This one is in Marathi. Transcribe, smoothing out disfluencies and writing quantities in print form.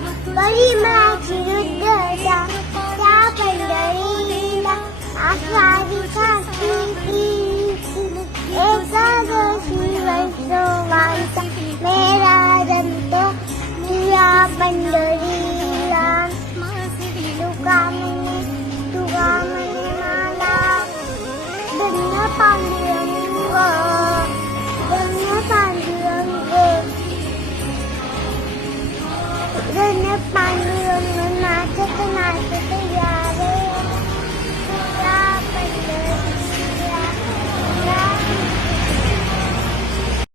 परिमळाची रुद्रता त्या पंढरीला आषाढी एकादशी वैष्णवांचा मेळा जमतो तुझ्या पंढरीला तुका म्हणे मला धन्य पांडुरंग धन्य पांडुरंग धन्य पांडुरंग नाचत नाचत